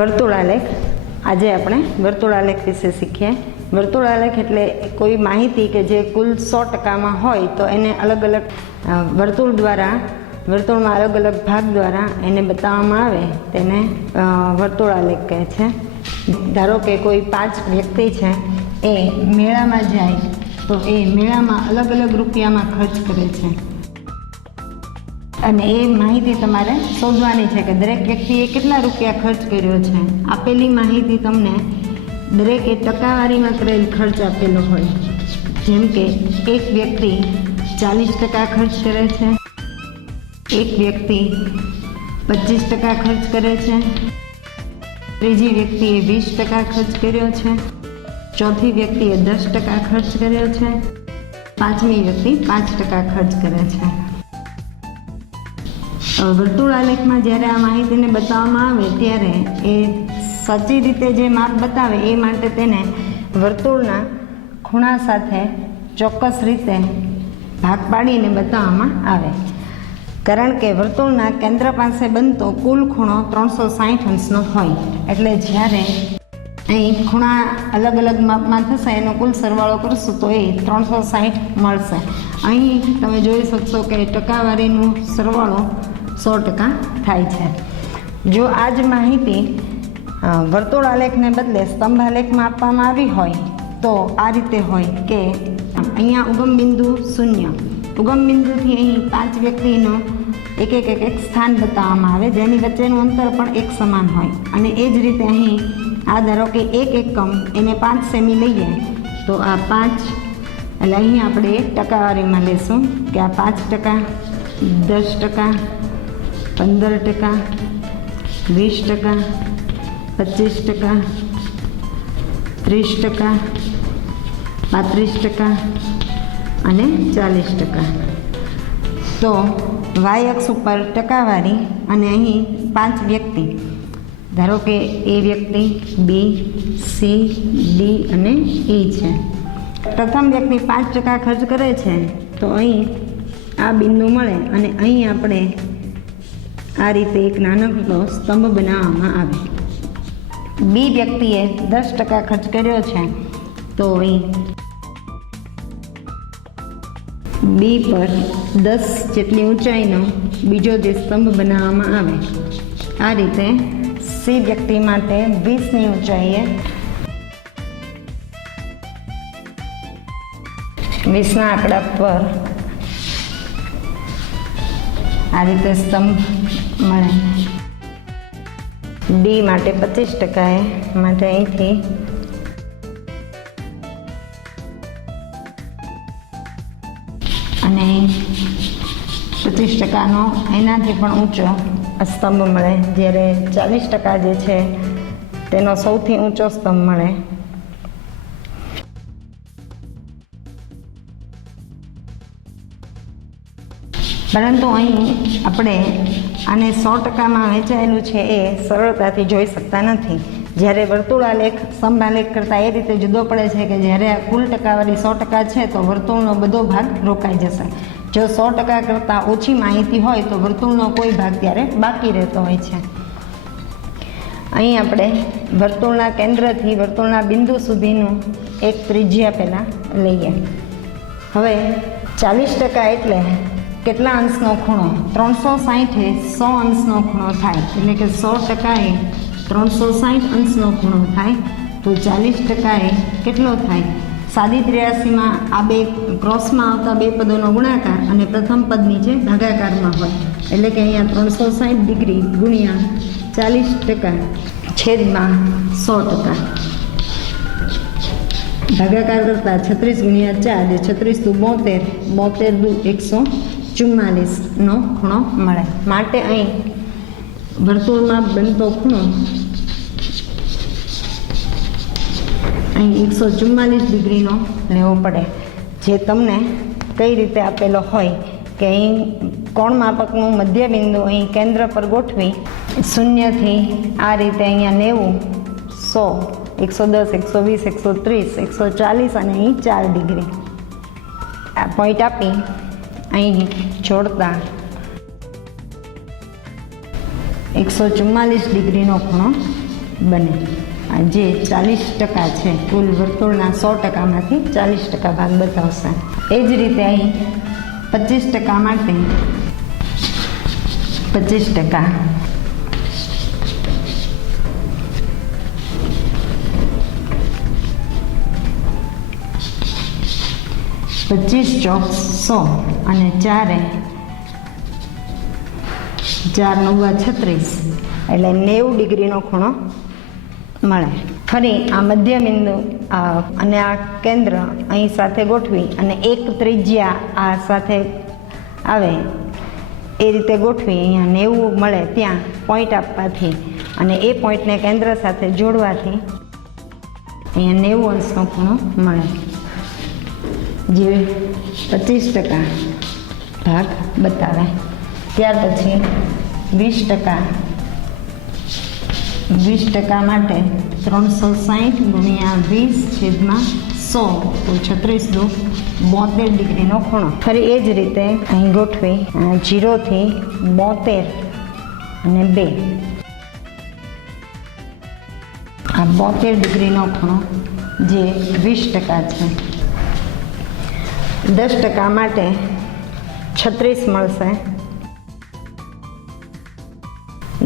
વર્તુળાલેખ આજે આપણે વર્તુળાલેખ વિશે શીખીએ। વર્તુળાલેખ એટલે કોઈ માહિતી કે જે કુલ 100%માં હોય તો એને અલગ અલગ વર્તુળ દ્વારા વર્તુળમાં અલગ અલગ ભાગ દ્વારા એને બતાવવામાં આવે તેને વર્તુળાલેખ કહે છે। ધારો કે કોઈ 5 વ્યક્તિ છે એ મેળામાં જાય તો એ મેળામાં અલગ અલગ રૂપિયામાં ખર્ચ કરે છે અને એ માહિતી તમારે શોધવાની છે કે દરેક વ્યક્તિએ કેટલા રૂપિયા ખર્ચ કર્યો છે। આપેલી માહિતી તમને દરેકે ટકાવારીમાં કરેલ ખર્ચ આપેલો હોય, જેમ કે એક વ્યક્તિ 40% ખર્ચ કરે છે, એક વ્યક્તિ 25% ખર્ચ કરે છે, ત્રીજી વ્યક્તિએ 20% ખર્ચ કર્યો છે, ચોથી વ્યક્તિએ 10% ખર્ચ કર્યો છે, પાંચમી વ્યક્તિ 5% ખર્ચ કરે છે। વર્તુળાલેખમાં જ્યારે આ માહિતીને બતાવવામાં આવે ત્યારે એ સાચી રીતે જે માપ બતાવે એ માટે તેને વર્તુળના ખૂણા સાથે ચોક્કસ રીતે ભાગ પાડીને બતાવવામાં આવે, કારણ કે વર્તુળના કેન્દ્ર પાસે બનતો કુલ ખૂણો 360 અંશનો હોય, એટલે જ્યારે અહીં ખૂણા અલગ અલગ માપમાં થશે એનો કુલ સરવાળો કરશું તો એ 360 મળશે। અહીં તમે જોઈ શકશો કે ટકાવારીનો સરવાળો 100% થાય છે। જો આ જ માહિતી વર્તુળાલેખને બદલે સ્તંભાલેખમાં આપવામાં આવી હોય તો આ રીતે હોય કે અહીંયા ઉગમ બિંદુ 0, ઉગમ બિંદુથી અહીં 5 વ્યક્તિનો એક સ્થાન બતાવવામાં આવે જેની વચ્ચેનું અંતર પણ એક સમાન હોય, અને એ જ રીતે અહીં આ ધારો કે 1 એકમ એને 5 સેમી લઈએ તો આ 5 એટલે અહીં આપણે એક ટકાવારીમાં લેશું કે આ 5%, 10%, 15%, 20%, 25%, 30%, 35% અને 40%। તો વાય અક્ષ ઉપર ટકાવારી અને અહીં 5 વ્યક્તિ, ધારો કે એ વ્યક્તિ બી, સી, ડી અને ઈ છે। પ્રથમ વ્યક્તિ 5% ખર્ચ કરે છે તો અહીં આ બિંદુ મળે અને અહીં આપણે આ રીતે એક નાનકડો સ્તંભ બનાવવામાં આવે। બી વ્યક્તિએ 10% ખર્ચ કર્યો છે તો અહીં બી પર 10 જેટલી ઊંચાઈનો બીજો જે સ્તંભ બનાવવામાં આવે। આ રીતે સી વ્યક્તિ માટે 20ની ઊંચાઈએ 20ના આંકડા પર આ રીતે સ્તંભ મળે। ડી માટે 25% માટે અહીંથી અને 25%નો એનાથી પણ ઊંચો સ્તંભ મળે, જ્યારે 40% જે છે તેનો સૌથી ઊંચો સ્તંભ મળે। પરંતુ અહીં આપણે આને 100%માં વહેંચાયેલું છે એ સરળતાથી જોઈ શકતા નથી। જ્યારે વર્તુળાલેખ સ્તંભાલેખ કરતાં એ રીતે જુદો પડે છે કે જ્યારે આ કુલ ટકાવારી 100% છે તો વર્તુળનો બધો ભાગ રોકાઈ જશે। જો 100% કરતાં ઓછી માહિતી હોય તો વર્તુળનો કોઈ ભાગ ત્યારે બાકી રહેતો હોય છે। અહીં આપણે વર્તુળના કેન્દ્રથી વર્તુળના બિંદુ સુધીનું એક ત્રિજ્યા પહેલાં લઈએ। હવે 40% એટલે કેટલા અંશનો ખૂણો? 360 એ 100 અંશનો ખૂણો થાય, એટલે કે 100% એ 360 અંશનો ખૂણો થાય, તો 40% એ કેટલો થાય? સાદી 83માં આ બે ક્રોસમાં આવતા બે પદોનો ગુણાકાર અને પ્રથમ પદ નીચે ભાગાકારમાં હોય, એટલે કે અહીંયા 360 ડિગ્રી ગુણ્યા 40% છેદમાં 100%। ભાગાકાર કરતાં 36 ગુણ્યા 4 જે 36 દુ 72, 72 દુ 144નો ખૂણો મળે। માટે અહીં વર્તુળમાં બનતો ખૂણો અહીં 144 ડિગ્રીનો લેવો પડે, જે તમને કઈ રીતે આપેલો હોય કે અહીં કોણ માપકનું મધ્ય બિંદુ અહીં કેન્દ્ર પર ગોઠવી 0થી આ રીતે અહીંયા 90, 100, 110, 120, 130, 140 અને અહીં 4 ડિગ્રી આ પોઈન્ટ આપી અહીં જોડતા 144 ડિગ્રીનો ખૂણો બને. જે 40% છે કુલ વર્તુળના 100%માંથી 40% ભાગ બતાવશે. એ જ રીતે અહીં 25% માટે 25%, 25 ચોક 100 અને 4 9 36 એટલે 90 ડિગ્રીનો ખૂણો મળે. ફરી આ મધ્ય બિંદુ અને આ કેન્દ્ર અહીં સાથે ગોઠવી અને એક ત્રિજ્યા આ સાથે આવે એ રીતે ગોઠવી અહીંયા 90 મળે ત્યાં પોઈન્ટ આપવાથી અને એ પોઈન્ટને કેન્દ્ર સાથે જોડવાથી અહીંયા 90 અંશનો ખૂણો મળે, જે 25% ભાગ બતાવે. ત્યાર પછી 20% માટે 360 ગુણ્યા 20/100 તો 36 દુ 72 ડિગ્રીનો ખૂણો. ફરી એ જ રીતે અહીં ગોઠવી 0 થી 72 અને 2 આ 72 ડિગ્રીનો ખૂણો જે 20% છે. 10% માટે 36 મળશે,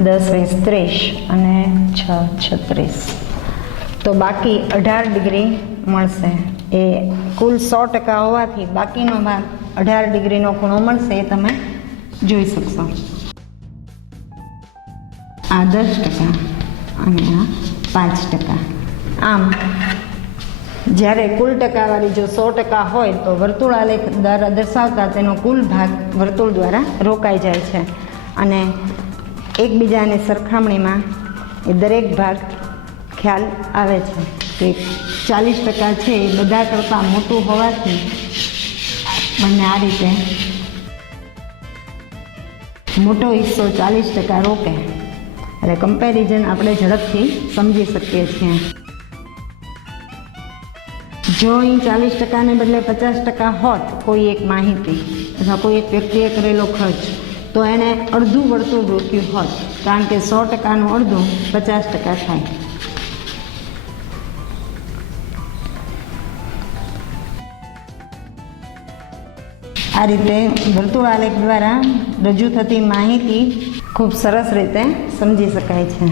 10 × 30 અને 6 36 તો બાકી 18 ડિગ્રી મળશે. એ કુલ 100% હોવાથી બાકીનો ભાગ 18 ડિગ્રીનો ખૂણો મળશે, એ તમે જોઈ શકશો. આ 10% અને આ 5%. આમ જ્યારે કુલ ટકાવારી જો 100% હોય તો વર્તુળાલેખ દ્વારા દર્શાવતા તેનો કુલ ભાગ વર્તુળ દ્વારા રોકાઈ જાય છે અને એકબીજાની સરખામણીમાં એ દરેક ભાગ ખ્યાલ આવે છે કે 40% છે એ બધા કરતાં મોટું હોવાથી બંને આ રીતે મોટો હિસ્સો 40% રોકે એટલે કમ્પેરિઝન આપણે ઝડપથી સમજી શકીએ છીએ. જો અહીં 40%ને બદલે 50% હોત કોઈ એક માહિતી અથવા કોઈ એક વ્યક્તિએ કરેલો ખર્ચ તો એણે અડધું વર્તુળ રોક્યું હોત, કારણ કે 100%નું અડધું 50% થાય. આ રીતે વર્તુળાલેખ દ્વારા રજૂ થતી માહિતી ખૂબ સરસ રીતે સમજી શકાય છે.